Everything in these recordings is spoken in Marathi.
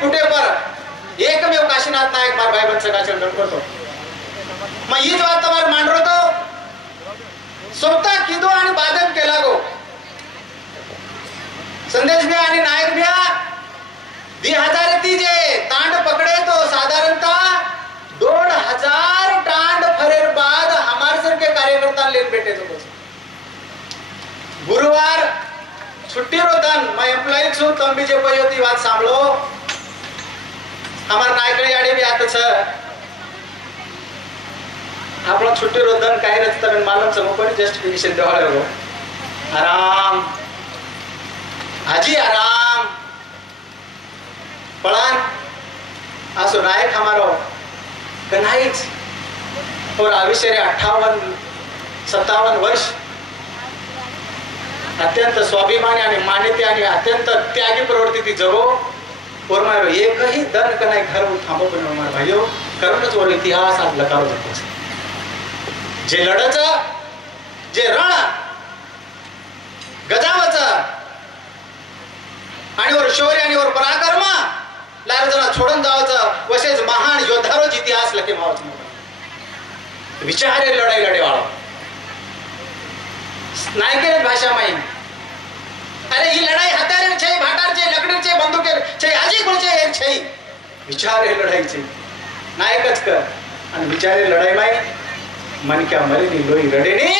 कुठे पर एकमेव काशीनाथ नायक मार भाई बन सका चंदन करतो मग हीच वात मार मांडतो स्वतः किदो आणि बादन केला गो संदेश भ्या आणि नायक भ्या 2000 जे तांड पकडे तो साधारणतः 2000 तांड फरेर बाद हमारे सर के कार्यकर्ता लेन बैठे तो गुरुवार छुट्टी रोदन मैं एम्प्लॉई छू तुम भी जे पयोती बात सांभळो हमार नायकड़ी आड़ी भी आते छ आपण छुट्टी रोदन काही रस्ता में मालूम समोपरी जस्टिफिकेशन देवाले हो आराम हाजी आराम पळान असो नायक हमारो कन्हाईच और आयुष्य 58-57 वर्ष अत्यंत स्वाभिमानी आणि मान्यते आणि अत्यंत त्यागी प्रवृत्ती ती जगो और मारो एकही दन कनाई घर थांबो पण मार भाइयो करूनच वर इतिहास आज लकाव जातो जे लढच जे रण गजावच आणि वर शौर्य आणि वर पराक्रम लारजना छोडून जावचं वसेच महान योद्धारोच इतिहास लके मावच विचारे लढाई लढे वाळो नायके भाषा माई अरे ही लढाई हत्यारे छे भाटार छे लकड़ी छे बंदूके छे आजी कोण छे एक छे विचारे लढाई छे नायकच कर आणि विचारे लढाई माई मन क्या मरे नी लोई रडे नी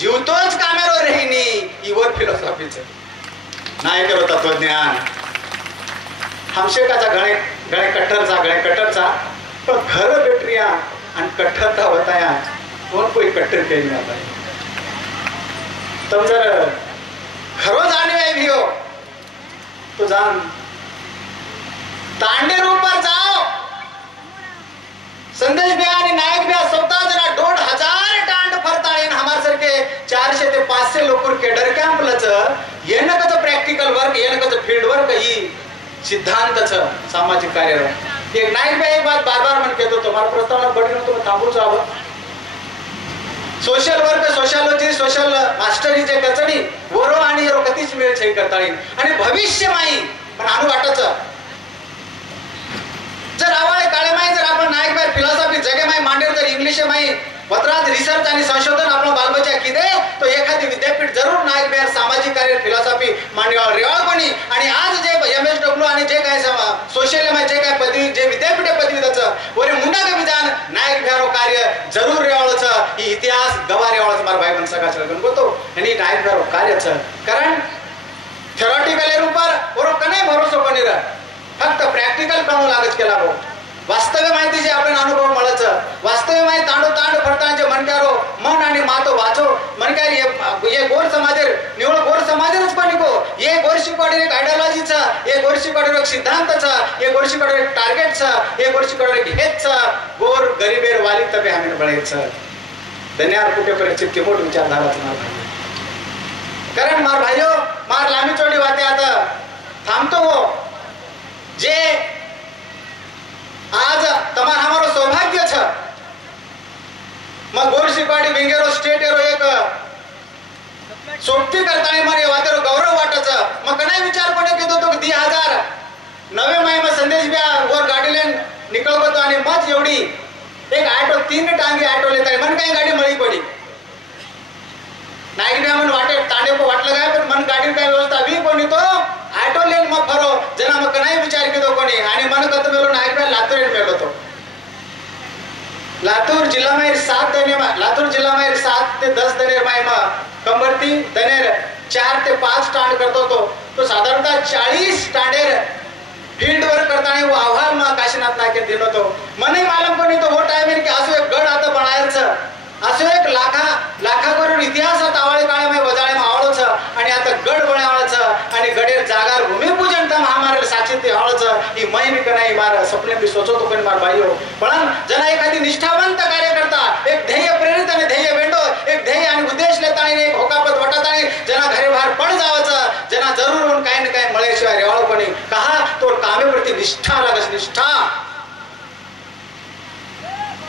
जीवतोच कामेरो रहीनी इवर फिलॉसॉफीच नायकर तत्वज्ञान हमशेकाचा गणे गणे कट्टरचा पण घर बेटरिया आणि कट्टरता होताया कोण कोई कट्टर केली ना पाए तुम जर खरो जाने भी हो तो जान तांडेर ऊपर जाओ संदेश भ्या आणि नायक भ्या स्वतः जरा 1500 तांड फरताळीन हमार सारखे 400 ते 500 लोकर केडर कॅम्पलच येणं कसं प्रॅक्टिकल वर्क येणं कसं फील्ड वर्क ही सिद्धांतच सामाजिक कार्य एक नायक भ्या एक बात बार मन कहतो तुम्हारा प्रस्तावना बढीनं तुम्ही थांबूच जावं social work sociology social mastery जे कचडी वरो आणि हेरो कधीच मिळेल छै करताळी आणि भविष्य माई पण अनु वाटच जर आवाळे काळे माई जर आपण नायक बाय फिलॉसॉफी जगे माई मांडेर जर इंग्लिश माई वत्रात रिसर्च आणि संशोधन आपण बालबच्चा किदे तो एखादी विद्यापीठ जरूर नायक बाय सामाजिक कार्य फिलॉसॉफी मांडवाळ रेवाळपणी आणि आज जे एमएसडब्ल्यू आणि जे काय सोशल माई जे काय पदवी जे विद्यापीठ पदवीचं वरे मुंडा का विधान नायक भ्यारो कार्य जरूर रेवाळच ही इतिहास गवा रेवाळच मार भाई बन सका चलगन गोतो आणि नायक भ्यारो कार्यच कारण थेरोटिकल रूपर और कने भरोसा कोणी रे फक्त प्रॅक्टिकल करू लागच केला गो वास्तव माहिती जे आपण अनुभव मळच वास्तव माहिती तांड फरतांचे मनकारो मन आणि मातो वाचो मनकार ये गोर समाजेर निवळ गोर समाजेरच पण को ये गोर शिकवाडे एक आयडियोलॉजीचा ये गोर शिकवाडे एक सिद्धांतचा ये गोर शिकवाडे एक टार्गेटचा ये गोर शिकवाडे एक हेतचा गोर गरीबेर वाली तबे आम्ही बळायचं धन्यवाद कुठे परिचित मोठ विचारधाराच मार कारण मार भाइयो मार लांबी चोडी वाते आता थांबतो हो जे आज तमार हमारो सौभाग्य छ मग गोर शिकवाडी बिंगेरो स्टेट एरो एक सोबती करताना मारे वातेरो गौरव वाटच मग कनाय विचार पडे की तो 2009 में संदेश ब्या वर गाडी लेन निकळ गतो आणि मज एवढी एक ऑटो 3 टांगी ऑटो लेताय मन काय गाडी मळी पडी नाईक ब्या मन वाटे तांडे को वाटलं काय पण मन गाडी काय व्यवस्था भी कोणी तो ऑटो लेन मग फरो जना मग कनाय विचार केतो कोणी आणि मन कत मेलो नाईक ब्या लातूर मेलो तो लातूर जिल्हा में 7 दने लातूर जिल्हा में 7 ते 10 दने माय मा कंबरती दनेर 4 ते 5 स्टँड करतो तो साधारणतः 40 स्टँडेर फील्ड वर्क करताना वो आव्हान मा काशीनाथ नायक दिलो तो मने मालूम कोणी तो वो टाइम की असो एक गड आता बनायचं असो एक लाखा करोड इतिहासात आवळे काळे में वजाळे मा आवळच आणि आता गड बनावळच आणि गडेर जागार भूमिपूजन तम हमारे साक्षी ते आवळच ही मै मी कनाई मार सपने भी सोचो तो कोणी मार भाइयो पण जना एखादी निष्ठावंत कार्यकर्ता एक ध्येय प्रेरित आणि ध्येय वेंडो एक ध्येय आणि उद्देश लेता आणि एक होकापत वटत आणि जना घरे बाहेर पड जावच जना जरूर होऊन काय न काय मळेशिवाय रेवाळपणी कहा तो कामेप्रती निष्ठा लागस निष्ठा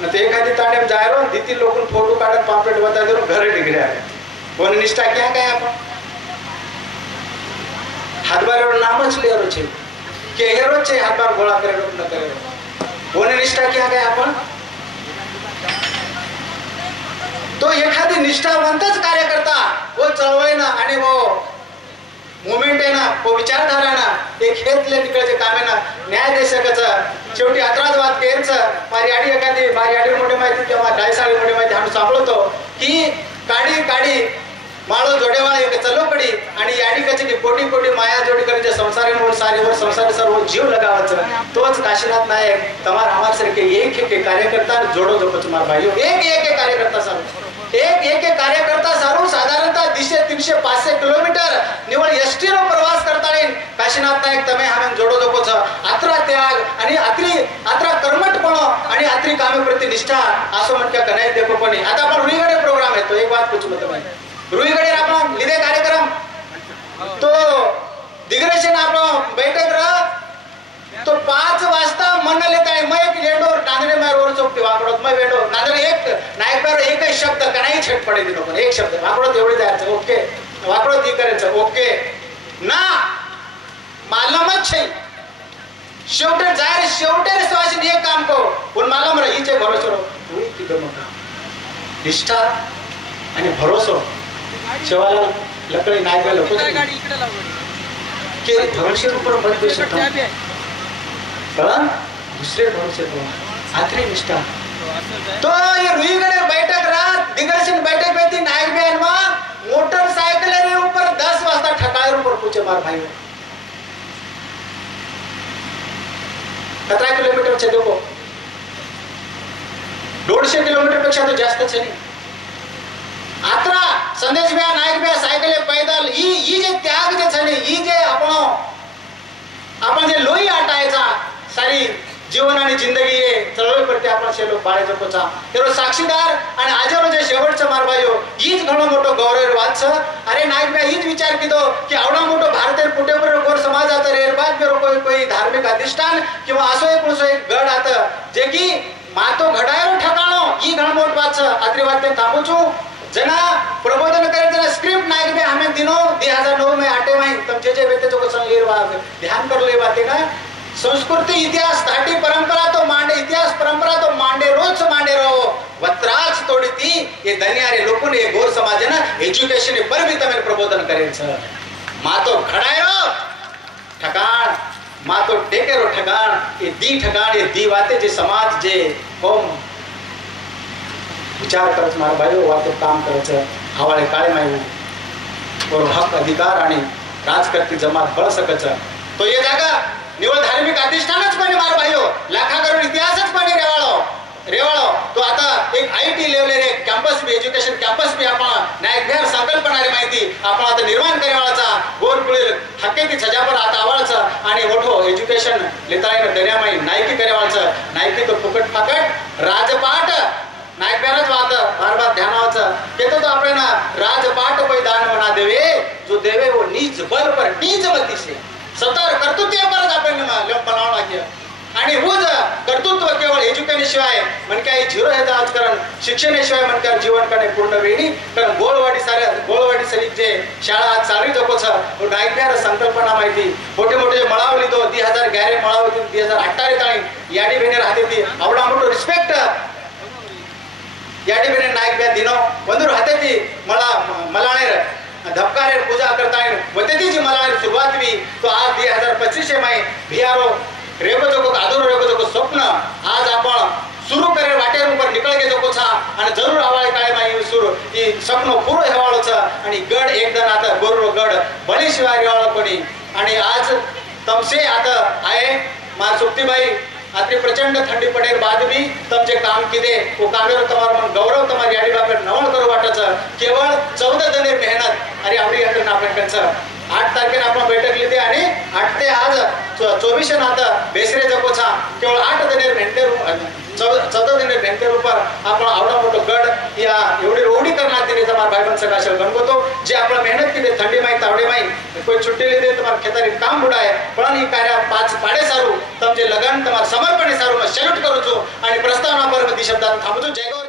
न ते एखादी तांडे जायरो दिती लोकन फोटो काढत पापलेट वता करून घरे डिग्री आहे कोण निष्ठा क्या काय आपण हातबारेवर नामच लिहिरो छे कि हे रोजचे हातभार गोळा करेल न करेल कोणी निष्ठा क्या काय आपण तो एखादी निष्ठावंतच कार्यकर्ता वो चळवळ ना आणि वो मुवमेंट आहे ना वो विचारधारा ना एक हेतले निकळचे कामे ना न्याय देशकाचं शेवटी अत्राजवाद केरचं मारी आडी एखादी मारी आडी मोठी माहिती किंवा डायसाळी मोठी माहिती आम्ही सांभाळतो की काडी काडी माळो जोडेवाळा एक चलो पडी आणि याडी कचे की कोटी कोटी माया जोडी करीचे संसारी म्हणून सारीवर संसारी सर्व जीव लगावायचं तोच काशीनाथ नायक तमार आम्हाला सारखे एक एक कार्यकर्ता जोडो जोपच मार भाईयो एक कार्यकर्ता सारू एक कार्यकर्ता सारू साधारणतः 200-300 500 किलोमीटर निवळ एसटी रो प्रवास करता येईल काशीनाथ नायक तमे हामेन जोडो जोपोच अत्रा त्याग आणि अत्रा कर्मठपण आणि अत्री कामे प्रति निष्ठा असं म्हणत्या कनाई देखो कोणी आता आपण रुईगडे प्रोग्राम आहे तो एक बात पूछू तुम्ही रुईगडे आपण लिदे कार्यक्रम तो दिग्रेशन आपण बैठक रहा तो 5 वाजता मन लेता है मैं एक लेडोर नांदरे में रोड चौकती वाकडोत मैं वेडो नांदरे एक नायकवर एकच शब्द कनाई छट पडे दिनो पण एक शब्द वाकडोत एवढे जायचं ओके वाकडोत ही करायचं ओके ना मालमच छै शेवटे जाय शेवटे स्वाशी एक काम को पण मला मरा हिचे भरोसा रो तू किती मोठा निष्ठा आणि भरोसा शेवाला लकडी नायका लोक गाडी इकडे लावली के भरोसे ऊपर मत दे सकता कळण दुसरे भरोसे तो आत्री निष्ठा तो ये रुईगडे बैठक रात दिग्दर्शन बैठक में थी नायक बहन में मोटरसाइकिल रे ऊपर 10 वाजता ठकाळे ऊपर पूछे मार भाई 17 किलोमीटर छे देखो 150 किलोमीटर पेक्षा तो जास्तच आहे आत्रा संदेश बया नायक बया सायकल पैदल ही जे त्याग जे छने ही जे आपण जे लोई आटायचा सारी जीवन आणि जिंदगी ये चळवळ करते आपण शेलो बाळेचा पोचा तेरो साक्षीदार आणि आजरो जे शेवटचं मारबायो हीच घणो मोठो गौरव वाच अरे नायक बया हीच विचार किदो की आवडा मोठो भारतेर पुटेपर गोर समाजाचा रेरबाज बेरो कोई धार्मिक अधिष्ठान किंवा असो एक गड आत जे की मातो घडायरो ठकाणो ही घण मोठ वाच आत्रिवाद ते थांबूचू जना प्रबोधन करे जना स्क्रिप्ट नायक में हमें दिनों 2009 में आटे में तब जे वेते जो संगीर ध्यान कर ले बातें का संस्कृति इतिहास धाटी परंपरा तो मांडे इतिहास परंपरा तो मांडे रोज मांडे रहो वत्राज तोड़ी थी ये धनियारे लोगों ने गोर समाज है ना एजुकेशन पर भी तमें प्रबोधन करें सर मातो खड़ायरो ठकान मातो टेकेरो ठकान ये दी वाते जे समाज जे होम विचार करत मार भाई वाते काम करायचं हवाळे काळे मायू और हक अधिकार आणि राजकर्ती जमात बळ सकच तो ये जागा निवळ धार्मिक अधिष्ठानच पण मार भाईयो लाखा करून इतिहासच पण रेवाळो तो आता एक आईटी लेवल रे कॅम्पस बी एज्युकेशन कॅम्पस बी आपण नायक बिहार संकल्पना रे माहिती आपण आता निर्माण करेवाळाचा गोर पुढील हक्के की सजापर आता आवाळचा आणि मोठो एज्युकेशन लेतायन दर्यामाई नायकी करेवाळचा नायकी तो फुकट फाकट राजपाट नायक बिहारच वाद बार ध्यानावाचं केतो तो आपण राजपाट कोई दान बना देवे जो देवे वो नीच बल पर नीच मती से सतर कर्तृत्व परच आपण बनावला की आणि हुज कर्तृत्व केवळ एज्युकेशन शिवाय मनकाई झिरो हे राजकारण शिक्षणाशिवाय मनकार जीवन करणे पूर्ण वेळी कारण गोळवाडी सरी जे शाळा आज चालू जकोच तो नायक बिहार संकल्पना माहिती मोठे जे मळावली तो 2011 मळावली 2018 ताणी याडी बेने राहते ती आवडा मोठो रिस्पेक्ट याडी बेने नायक बिहार दिनो वंदूर हातेती मलाणेर धबकारे पूजा करता है वतेती जी मलाणेर सुरुवात भी तो आज 2025 में बिहारो रेगो जो आदूर रेगो जो स्वप्न आज आपण सुरू करे वाटेर ऊपर निकळ गे जो छा आणि जरूर आवाळे काय माई सुरू की स्वप्न पूर्ण हेवाळोच आणि गड एकदम आता गोरो गड बळी शिवाय रेवाळ कोणी आणि आज तमसे आता आहे मार सुप्तीबाई आत्री प्रचंड ठंडी पडेर बाद भी तम जे काम किदे वो कामेर तमार मन गौरव तमार याडी बापर नवण करू वाटच केवळ 14 दिने मेहनत अरे आवडी हटन आपण कंच 8 तारखेला आपण बैठक लिहिते आणि 8 ते आज 24 आता बेसरे जकोचा केवळ 8 दिने भेंटे 14 दिने भेंटे ऊपर आपण आवडा मोठो गड या एवढी रोडी करणार दिने तमार भाईबंद सकाशल गणगतो जे आपण मेहनत किदे थंडी माई तावडे माई कोई छुट्टी लिहिते तमार खेतारी काम बुडाय पण ही कार्य 5 पाडे सारू तमचे लगन तमार समर्पणे सारू मैं सल्यूट करू छु आणि प्रस्तावना पर शब्दात थांबतो जय गौर